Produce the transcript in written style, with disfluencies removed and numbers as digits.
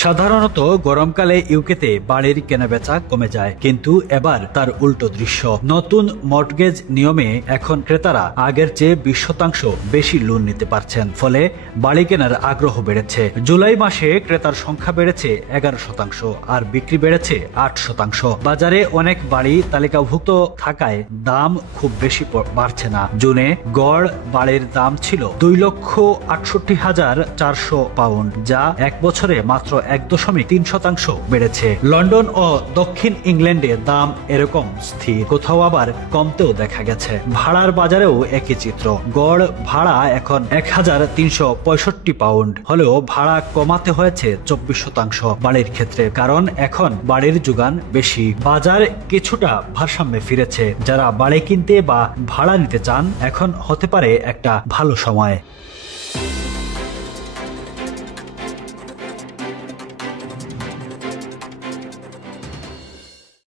সাধারণত গরমকালে ইউকেতে বাড়ির কেনাবেচা কমে যায়, কিন্তু এবার তার উল্টো দৃশ্য। নতুন মর্টগেজ নিয়মে এখন ক্রেতারা আগের চেয়ে 20% বেশি লোন নিতে পারছেন, ফলে বাড়ি কেনার আগ্রহ বেড়েছে। জুলাই মাসে ক্রেতার সংখ্যা বেড়েছে 11% আর বিক্রি বেড়েছে 8%। বাজারে অনেক বাড়ি তালিকাভুক্ত থাকায় দাম খুব বেশি বাড়ছে না। জুনে গড় বাড়ির দাম ছিল 2,68,400 পাউন্ড, যা এক বছরে মাত্র 1.3% বেড়েছে। লন্ডন ও দক্ষিণ ইংল্যান্ডে দাম এরকম স্থির, কোথাও আবার কমতেও দেখা গেছে। ভাড়ার বাজারেও একই চিত্র। গড় ভাড়া এখন 1,365 পাউন্ড হলেও ভাড়া কমাতে হয়েছে 24% বাড়ির ক্ষেত্রে, কারণ এখন বাড়ির যোগান বেশি। বাজার কিছুটা ভারসাম্যে ফিরেছে। যারা বাড়ি কিনতে বা ভাড়া নিতে চান, এখন হতে পারে একটা ভালো সময়।